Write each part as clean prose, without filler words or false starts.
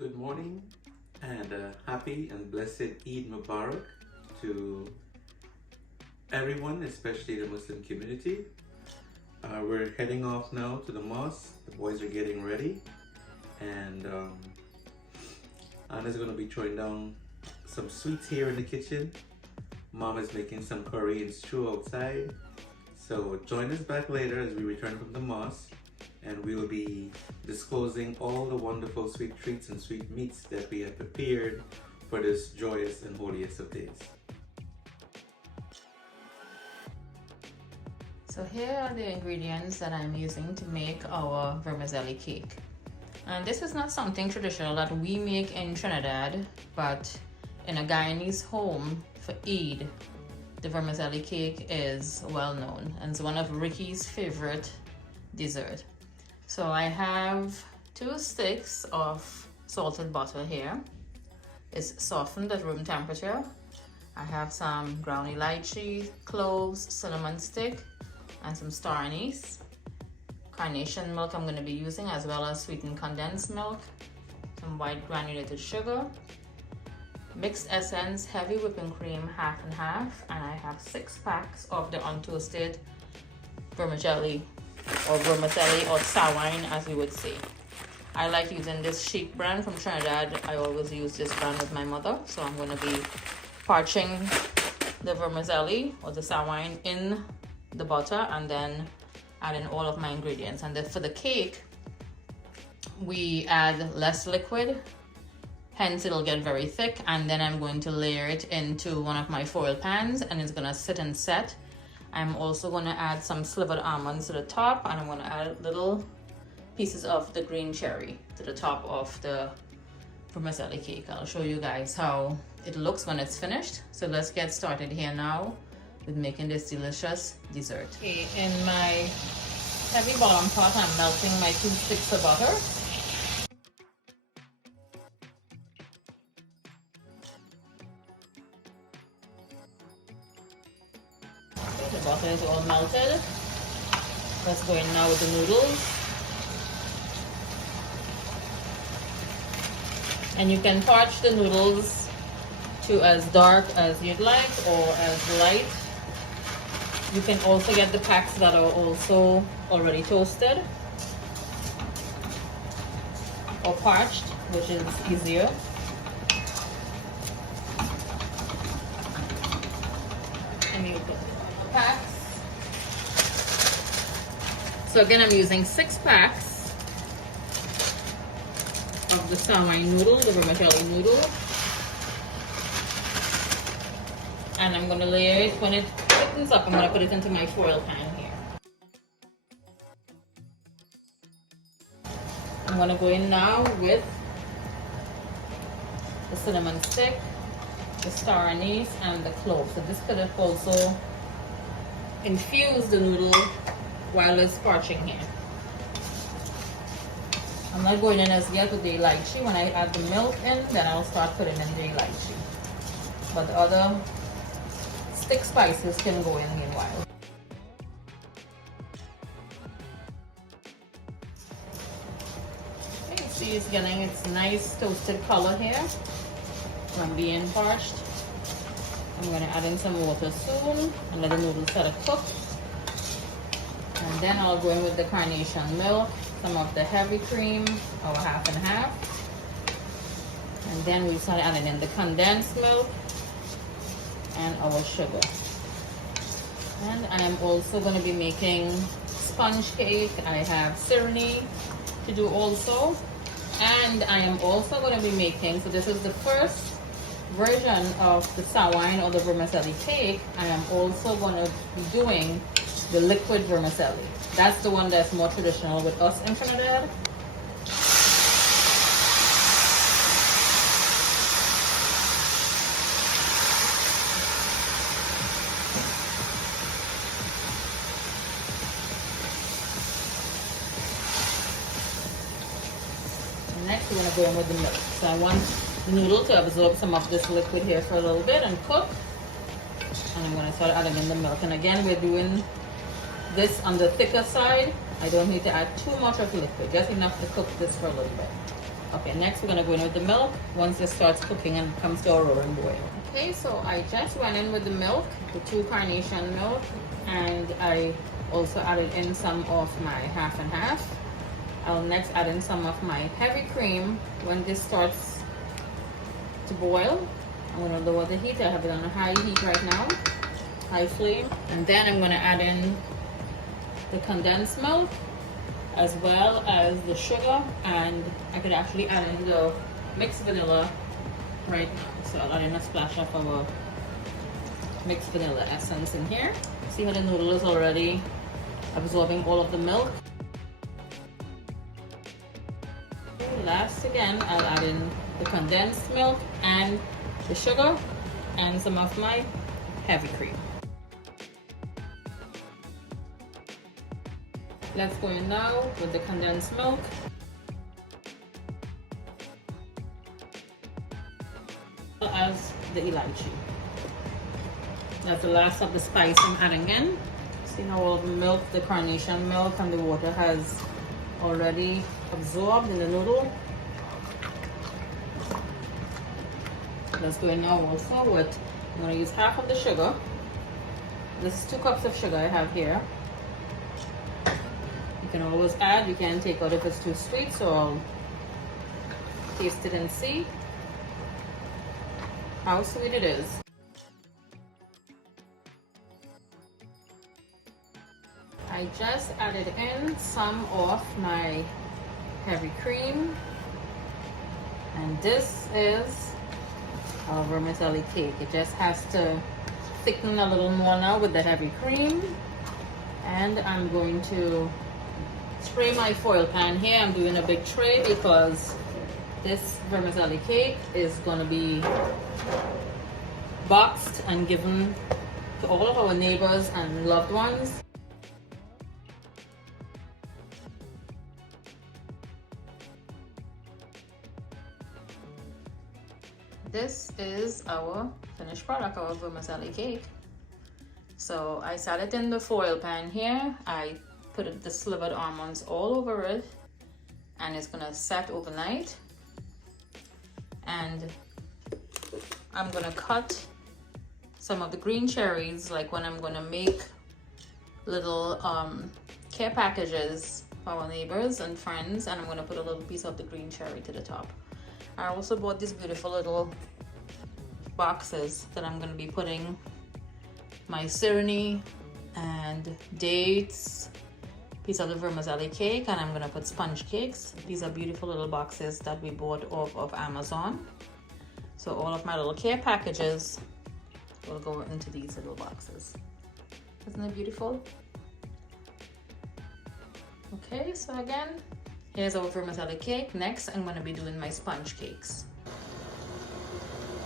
Good morning and happy and blessed Eid Mubarak to everyone, especially the Muslim community. We're heading off now to the mosque. The boys are getting ready, and Anna's going to be throwing down some sweets here in the kitchen. Mom is making some curry and stew outside. So join us back later as we return from the mosque, and we will be disclosing all the wonderful sweet treats and sweet meats that we have prepared for this joyous and holiest of days. So here are the ingredients that I'm using to make our vermicelli cake. And this is not something traditional that we make in Trinidad, but in a Guyanese home for Eid, the vermicelli cake is well known and it's one of Ricky's favorite dessert. So I have 2 sticks of salted butter here. It's softened at room temperature. I have some ground elaichi, cloves, cinnamon stick, and some star anise. Carnation milk I'm going to be using, as well as sweetened condensed milk, some white granulated sugar, mixed essence, heavy whipping cream, half and half, and I have 6 packs of the untoasted vermicelli or vermicelli or Sawine, as we would say. I like using this Chic brand from Trinidad. I always use this brand with my mother, so I'm going to be parching the vermicelli or the Sawine in the butter and then adding all of my ingredients. And then for the cake, we add less liquid, hence it'll get very thick, and then I'm going to layer it into one of my foil pans and it's going to sit and set. I'm also going to add some slivered almonds to the top, and I'm going to add little pieces of the green cherry to the top of the vermicelli cake. I'll show you guys how it looks when it's finished. So let's get started here now with making this delicious dessert. Okay, in my heavy bottom pot, I'm melting my 2 sticks of butter. Okay, the butter is all melted. Let's go in now with the noodles. And you can parch the noodles to as dark as you'd like or as light. You can also get the packs that are also already toasted or parched, which is easier. And you put packs. So again, I'm using 6 packs of the Sawine noodle, the vermicelli noodle. And I'm going to layer it. When it thickens up, I'm going to put it into my foil pan here. I'm going to go in now with the cinnamon stick, the star anise, and the clove. So this could also infuse the noodle while it's parching here. I'm not going in as yet with the elaichi. When I add the milk in, then I'll start putting in the elaichi. But the other stick spices can go in meanwhile. Okay, you see it's getting its nice toasted color here from being parched. I'm going to add in some water soon and let the noodles start to cook. And then I'll go in with the carnation milk, some of the heavy cream, or half and half. And then we start adding in the condensed milk and our sugar. And I am also going to be making sponge cake. I have Sery to do also. And I am also going to be making, so this is the first version of the Sawine or the vermicelli cake. I am also going to be doing the liquid vermicelli. That's the one that's more traditional with us in Trinidad. And next we're going to go in with the milk. So I want the noodle to absorb some of this liquid here for a little bit and cook. And I'm going to start adding in the milk. And again, we're doing this on the thicker side. I don't need to add too much of liquid, just enough to cook this for a little bit. Okay, next we're gonna go in with the milk once this starts cooking and comes to a roaring boil. Okay, so I just went in with the milk, the 2 carnation milk, and I also added in some of my half and half. I'll next add in some of my heavy cream. When this starts to boil, I'm gonna lower the heat. I have it on a high heat right now, high flame. And then I'm gonna add in the condensed milk as well as the sugar, and I could actually add in the mixed vanilla right now. So I'll add in a splash of our mixed vanilla essence in here. See how the noodle is already absorbing all of the milk. Last again, I'll add in the condensed milk and the sugar and some of my heavy cream. Let's go in now with the condensed milk. As the elaichi. That's the last of the spice I'm adding in. See how all the milk, the carnation milk and the water has already absorbed in the noodle. Let's go in now also with, I'm going to use half of the sugar. This is 2 cups of sugar I have here. You can always add, you can take out if it's too sweet, so I'll taste it and see how sweet it is. I just added in some of my heavy cream, and this is our vermicelli cake. It just has to thicken a little more now with the heavy cream. And I'm going to spray my foil pan here. I'm doing a big tray because this vermicelli cake is going to be boxed and given to all of our neighbors and loved ones. This is our finished product, our vermicelli cake. So I sat it in the foil pan here. I put the slivered almonds all over it, and it's gonna set overnight. And I'm gonna cut some of the green cherries, like when I'm gonna make little care packages for our neighbors and friends, and I'm gonna put a little piece of the green cherry to the top. I also bought these beautiful little boxes that I'm going to be putting my Sery and dates, piece of the vermicelli cake, and I'm going to put sponge cakes. These are beautiful little boxes that we bought off of Amazon. So all of my little care packages will go into these little boxes. Isn't it beautiful? Okay, so again, here's our vermicelli cake. Next, I'm going to be doing my sponge cakes.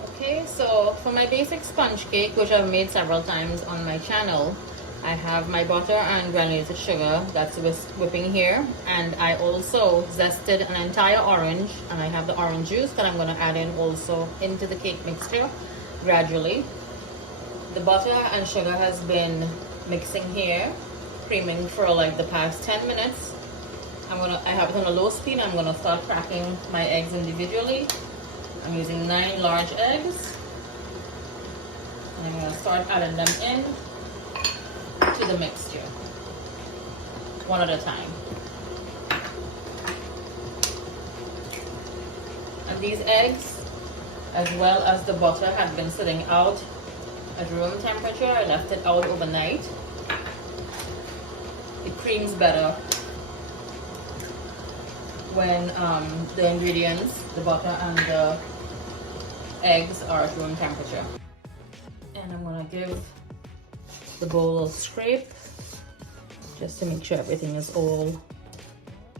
Okay, so for my basic sponge cake, which I've made several times on my channel, I have my butter and granulated sugar that's whipping here. And I also zested an entire orange, and I have the orange juice that I'm going to add in also into the cake mixture gradually. The butter and sugar has been mixing here, creaming for like the past 10 minutes. I have it on a low speed. I'm gonna start cracking my eggs individually. I'm using 9 large eggs, and I'm gonna start adding them in to the mixture, one at a time. And these eggs, as well as the butter, have been sitting out at room temperature. I left it out overnight. It creams better when the ingredients, the butter and the eggs are at room temperature. And I'm gonna give the bowl a scrape just to make sure everything is all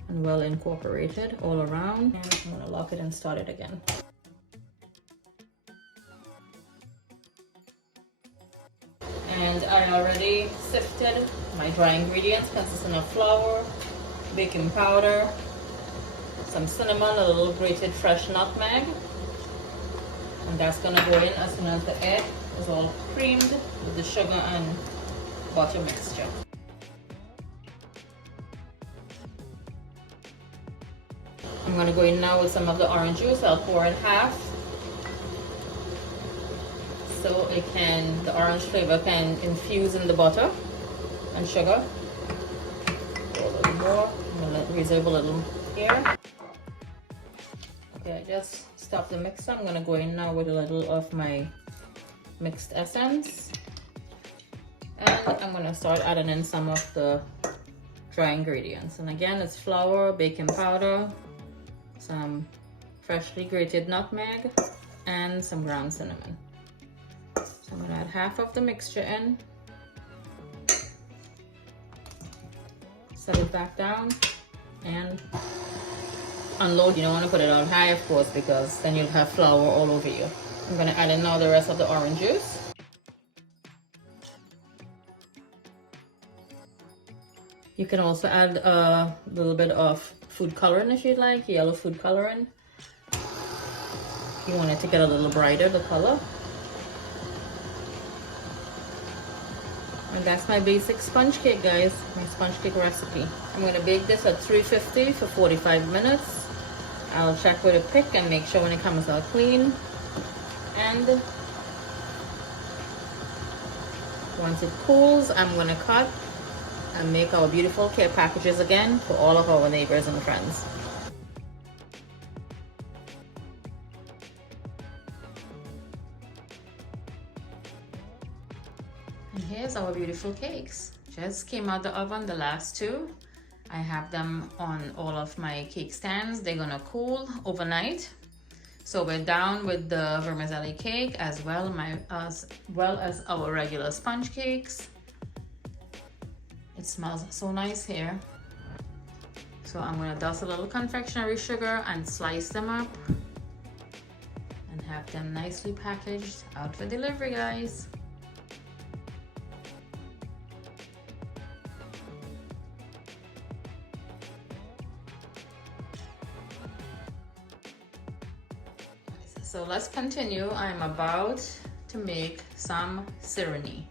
and well incorporated all around. And I'm gonna lock it and start it again. And I already sifted my dry ingredients consisting of flour, baking powder, some cinnamon, a little grated fresh nutmeg, and that's gonna go in as soon as the egg is all creamed with the sugar and butter mixture. I'm I'm gonna go in now with some of the orange juice. I'll pour in half so the orange flavor can infuse in the butter and sugar. Pour a little more. I'm gonna reserve a little here. Okay, I just stop the mixer. I'm gonna go in now with a little of my mixed essence. And I'm gonna start adding in some of the dry ingredients. And again, it's flour, baking powder, some freshly grated nutmeg, and some ground cinnamon. So I'm gonna add half of the mixture in, set it back down, and unload. You don't want to put it on high, of course, because then you'll have flour all over you. I'm gonna add in now the rest of the orange juice. You can also add a little bit of food coloring if you'd like, yellow food coloring. You want it to get a little brighter, the color. And that's my basic sponge cake, guys, my sponge cake recipe. I'm gonna bake this at 350 for 45 minutes. I'll check with a pick and make sure when it comes out clean. And once it cools, I'm gonna cut and make our beautiful care packages again for all of our neighbors and friends. And here's our beautiful cakes. Just came out the oven, the last two. I have them on all of my cake stands. They're gonna cool overnight. So we're down with the vermicelli cake as well as our regular sponge cakes. It smells so nice here. So I'm gonna dust a little confectionery sugar and slice them up and have them nicely packaged out for delivery, guys. So let's continue. I'm about to make some Sery.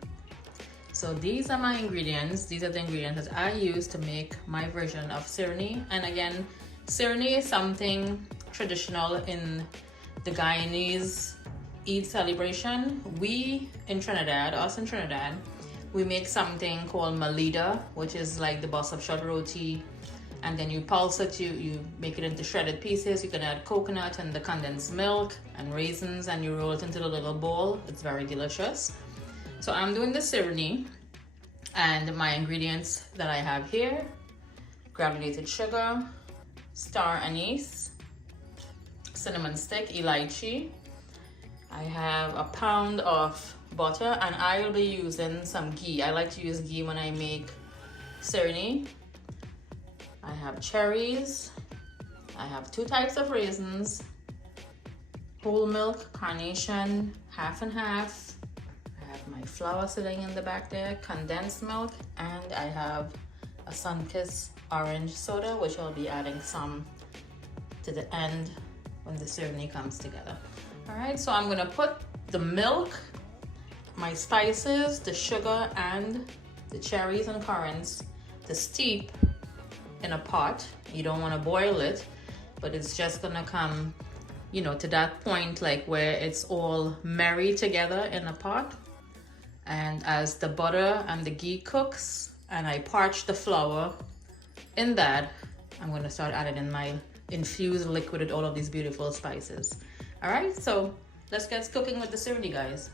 So these are my ingredients. These are the ingredients that I use to make my version of Sery. And again, Sery is something traditional in the Guyanese Eid celebration. We in Trinidad, we make something called malida, which is like the bus of short roti. And then you pulse it, you make it into shredded pieces. You can add coconut and the condensed milk and raisins, and you roll it into a little bowl. It's very delicious. So I'm doing the Sery, and my ingredients that I have here: granulated sugar, star anise, cinnamon stick, elaichi. I have a pound of butter, and I will be using some ghee. I like to use ghee when I make Sery. I have cherries. I have 2 types of raisins, whole milk, carnation, half and half. I have my flour sitting in the back there, condensed milk, and I have a Sunkist orange soda, which I'll be adding some to the end when the Sery comes together. All right, so I'm gonna put the milk, my spices, the sugar, and the cherries and currants to steep in a pot. You don't want to boil it, but it's just gonna come, you know, to that point like where it's all married together in a pot. And as the butter and the ghee cooks and I parch the flour in that, I'm gonna start adding in my infused liquid with all of these beautiful spices. All right, so let's get cooking with the Sery, guys.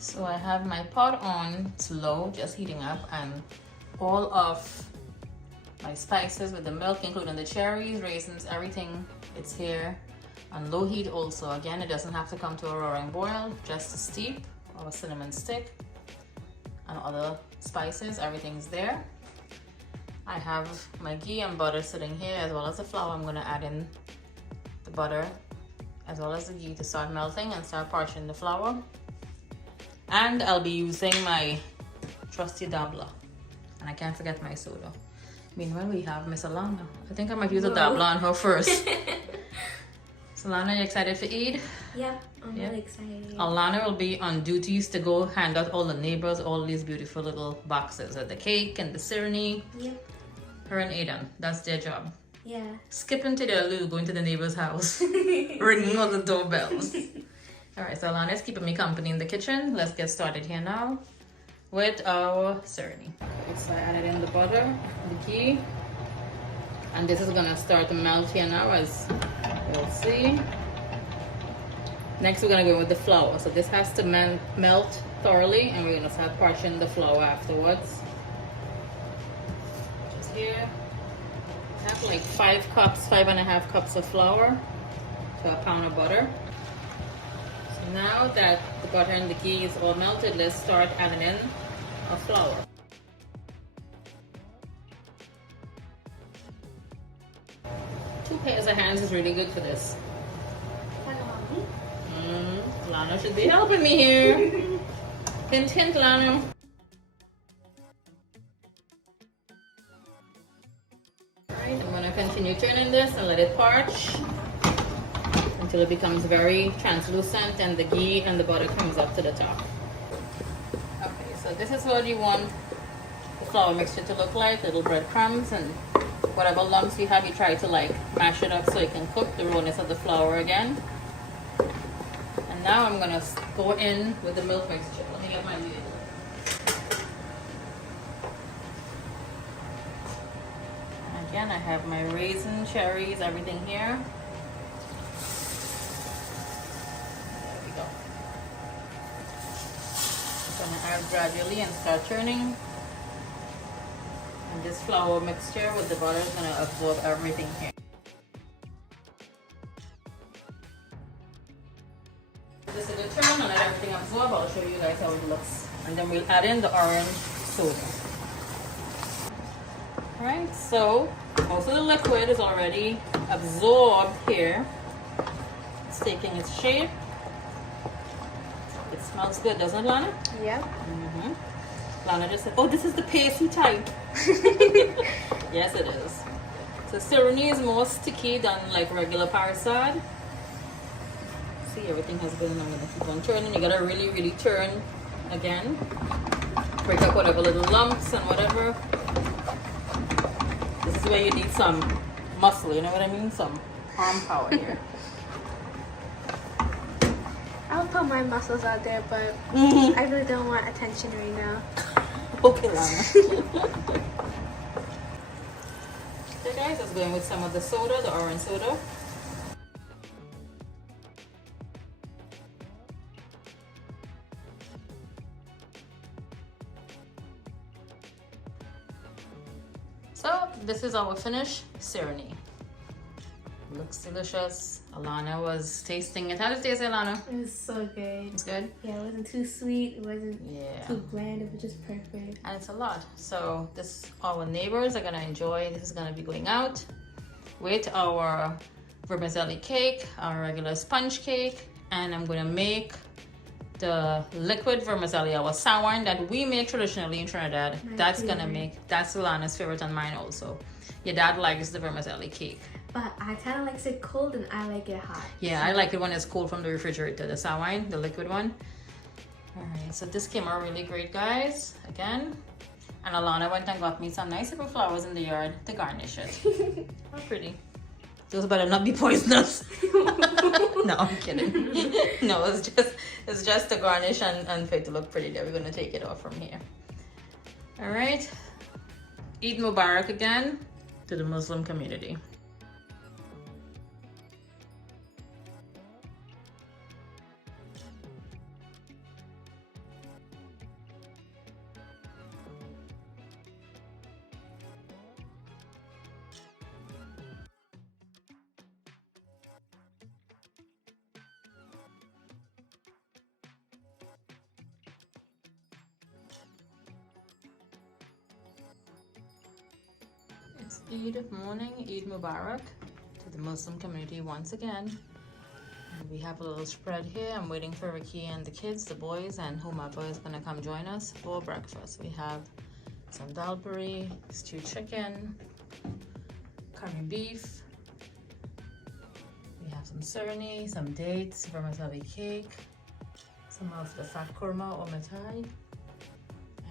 So I have my pot on, it's low, just heating up, and all of my spices with the milk, including the cherries, raisins, everything, it's here on low heat also. Again, it doesn't have to come to a roaring boil, just to steep. Our cinnamon stick and other spices, everything's there. I have my ghee and butter sitting here, as well as the flour. I'm gonna add in the butter as well as the ghee to start melting and start parching the flour. And I'll be using my trusty dabbler. And I can't forget my soda. Meanwhile, we have Miss Alana. I think I might use a dabbler on her first. So Alana, you excited for Eid? Yep, I'm really excited. Alana will be on duties to go hand out all the neighbors all these beautiful little boxes of the cake and the Sery. Yep. Her and Aidan, that's their job. Yeah. Skipping to their loo, going to the neighbor's house, ringing all the doorbells. All right, so Alana's keeping me company in the kitchen. Let's get started here now with our Sery. So I added in the butter, the ghee, and this is gonna start to melt here now, as you'll see. Next, we're gonna go with the flour. So this has to melt thoroughly, and we're gonna start portioning the flour afterwards. Just here, I have like 5.5 cups of flour to a pound of butter. So now that the butter and the ghee is all melted, let's start adding in our flour. Two pairs of hands is really good for this. Lana should be helping me here. Hint, hint, Lana. Alright, I'm gonna continue turning this and let it parch until it becomes very translucent and the ghee and the butter comes up to the top. Okay, so this is what you want the flour mixture to look like, little breadcrumbs, and whatever lumps you have, you try to like mash it up so it can cook the rawness of the flour again. And now I'm gonna go in with the milk mixture. Let me get my lid. And again, I have my raisins, cherries, everything here. There we go. I'm gonna add gradually and start turning. And this flour mixture with the butter is gonna absorb everything here. This is the turn and let everything absorb. I'll show you guys how it looks. And then we'll add in the orange soda. Alright, so most of the liquid is already absorbed here. It's taking its shape. It smells good, doesn't it, Lana? Yep. Lana just said, oh, this is the pasty type. Yes, it is. So Sery is more sticky than like regular parasad. See, everything has been, I'm gonna keep on turning. You gotta really, really turn again. Break up whatever little lumps and whatever. This is where you need some muscle, you know what I mean? Some arm power here. I'll put my muscles out there, but I really don't want attention right now. Okay, Lana. So guys, let's go in with some of the soda, the orange soda. So this is our finished Sery. Looks delicious. Alana was tasting it. How does it taste, Alana? It was so good. It's good? Yeah, it wasn't too sweet. It wasn't Yeah. too bland. It was just perfect. And it's a lot. So this, our neighbors are gonna enjoy. This is gonna be going out with our vermicelli cake, our regular sponge cake, and I'm gonna make the liquid vermicelli, our Sawine that we make traditionally in Trinidad. That's Alana's favorite and mine also. Your dad likes the vermicelli cake. But I kind of like it cold and I like it hot. Yeah, I like it when it's cold from the refrigerator, the Sawine, the liquid one. All right, so this came out really great, guys, again. And Alana went and got me some nice little flowers in the yard to garnish it. How pretty. Those better not be poisonous. No, I'm kidding. No, it's just to garnish and for it to look pretty there. We're gonna take it off from here. All right. Eid Mubarak again to the Muslim community. It's Eid morning, Eid Mubarak to the Muslim community once again. And we have a little spread here. I'm waiting for Ricky and the kids, the boys, and whomever is gonna come join us for breakfast. We have some dal puri, stewed chicken, curry beef. We have some Sery, some dates, vermicelli cake, some of the fat korma or mithai,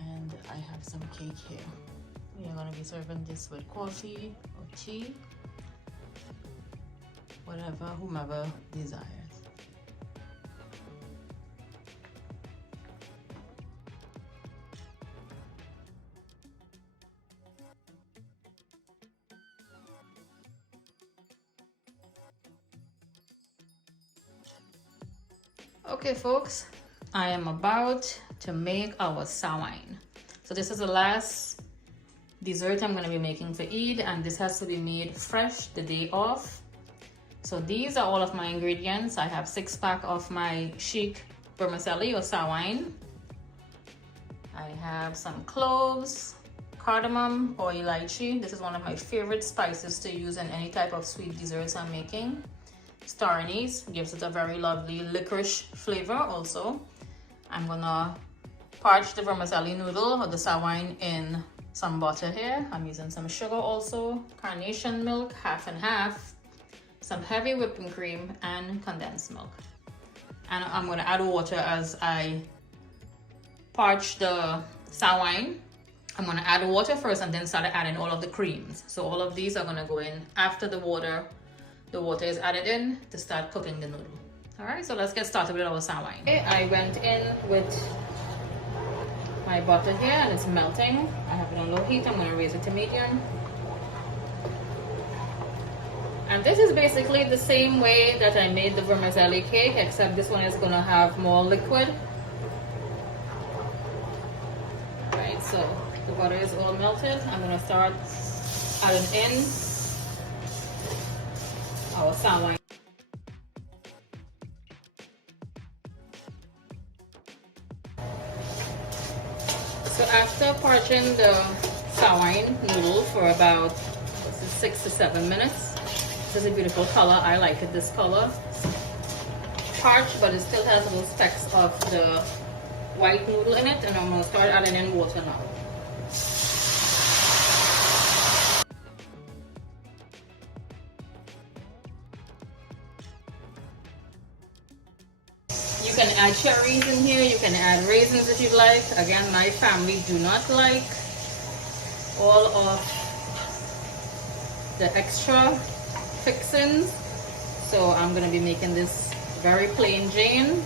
and I have some cake here. We are going to be serving this with coffee or tea, whatever, whomever desires. Okay folks, I am about to make our sawine. So this is the last dessert I'm going to be making for Eid, and this has to be made fresh the day of. So these are all of my ingredients. I have 6-pack of my chic vermicelli or sawine. I have some cloves, cardamom or elaichi. This is one of my favorite spices to use in any type of sweet desserts I'm making. Star anise gives it a very lovely licorice flavor also. I'm gonna parch the vermicelli noodle or the sawine in some butter here. I'm using some sugar also, carnation milk, half and half, some heavy whipping cream and condensed milk. And I'm gonna add water as I parch the sawine. I'm gonna add water first and then start adding all of the creams. So all of these are gonna go in after the water is added in to start cooking the noodle. All right, so let's get started with our sawine. Okay, I went in with my butter here and it's melting. I have it on low heat. I'm gonna raise it to medium. And this is basically the same way that I made the vermicelli cake, except this one is gonna have more liquid. All right, so the butter is all melted. I'm gonna start adding in our sawine. So after parching the sawine noodle for about 6 to 7 minutes, this is a beautiful color. I like it, this color. Parched, but it still has little specks of the white noodle in it, and I'm gonna start adding in water now. You can add cherries in here, you can add raisins if you'd like. Again, my family do not like all of the extra fixings, so I'm gonna be making this very plain Jane.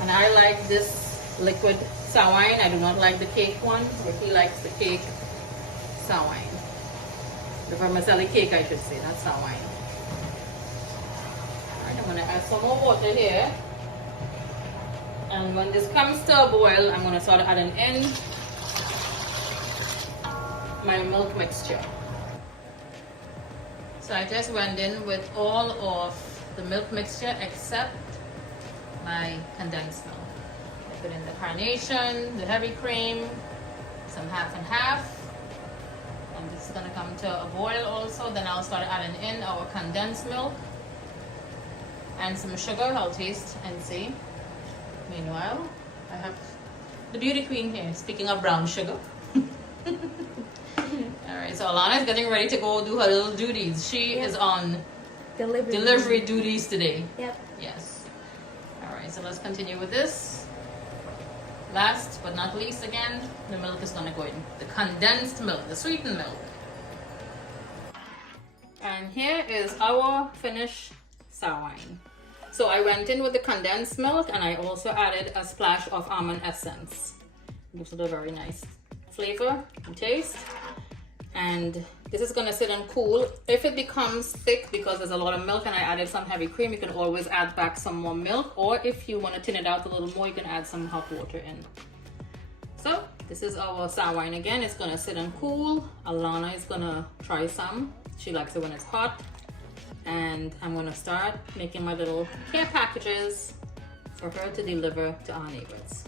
And I like this liquid sawine. I do not like the cake one. Ricky likes the cake sawine. The vermicelli cake, I should say, not sawine. I'm going to add some more water here, and when this comes to a boil, I'm going to start adding in my milk mixture. So I just went in with all of the milk mixture except my condensed milk. I put in the carnation, the heavy cream, some half and half, and this is going to come to a boil also. Then I'll start adding in our condensed milk and some sugar. I'll taste and see. Meanwhile, I have the beauty queen here. Speaking of brown sugar. Alright, so Alana is getting ready to go do her little duties. She is on delivery duties today. Yep. Yes. Alright, so let's continue with this. Last but not least, again, the milk is gonna go in. The condensed milk, the sweetened milk. And here is our finished sawine. So I went in with the condensed milk, and I also added a splash of almond essence. Gives it a very nice flavor and taste. And this is gonna sit and cool. If it becomes thick because there's a lot of milk and I added some heavy cream, you can always add back some more milk, or if you want to thin it out a little more, you can add some hot water in. So this is our sawine again. It's gonna sit and cool. Alana is gonna try some. She likes it when it's hot. And I'm gonna start making my little care packages for her to deliver to our neighbors.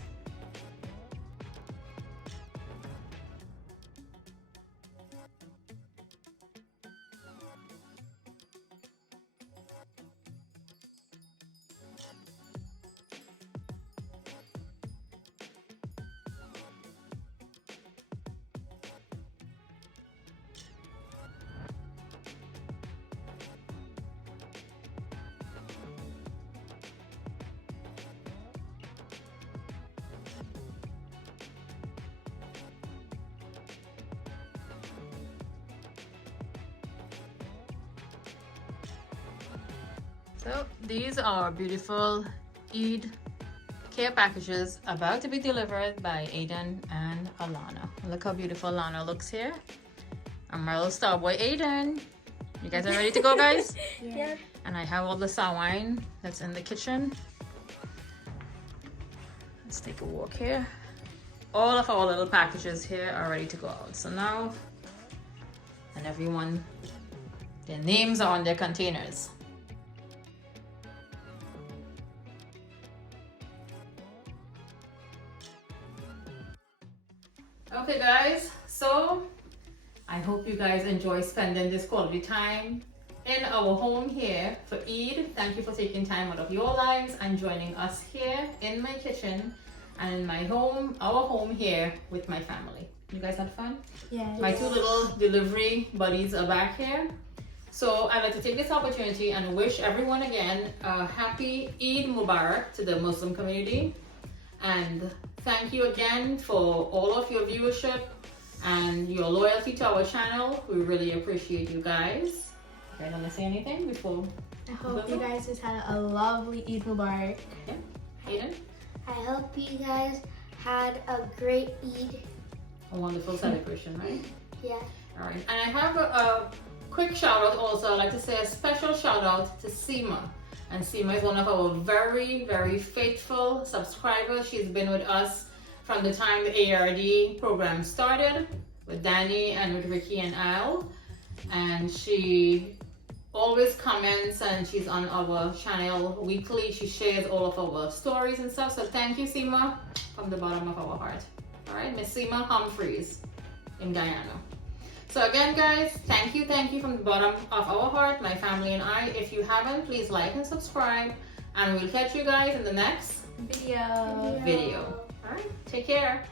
So these are beautiful Eid care packages about to be delivered by Aiden and Alana. Look how beautiful Alana looks here. And my little star boy Aiden. You guys are ready to go, guys? Yeah. And I have all the Sawine that's in the kitchen. Let's take a walk here. All of our little packages here are ready to go out. So now, and everyone, their names are on their containers. Okay guys, so I hope you guys enjoy spending this quality time in our home here for Eid. Thank you for taking time out of your lives and joining us here in my kitchen and in my home, our home here with my family. You guys had fun? Yeah. My two little delivery buddies are back here. So I'd like to take this opportunity and wish everyone again a happy Eid Mubarak to the Muslim community. And thank you again for all of your viewership and your loyalty to our channel. We really appreciate you guys. You guys want to say anything before? I hope you guys just had a lovely Eid Mubarak. Yeah. Aiden? I hope you guys had a great Eid. A wonderful celebration, right? Yeah. All right. And I have a quick shout out also. I'd like to say a special shout out to Seema. And Seema is one of our very, very faithful subscribers. She's been with us from the time the ARD program started with Danny and with Ricky and Al. And she always comments and she's on our channel weekly. She shares all of our stories and stuff. So thank you, Seema, from the bottom of our heart. All right, Miss Seema Humphreys in Guyana. So again, guys, thank you from the bottom of our heart, my family and I. If you haven't, please like and subscribe, and we'll catch you guys in the next Video. video. All right, take care.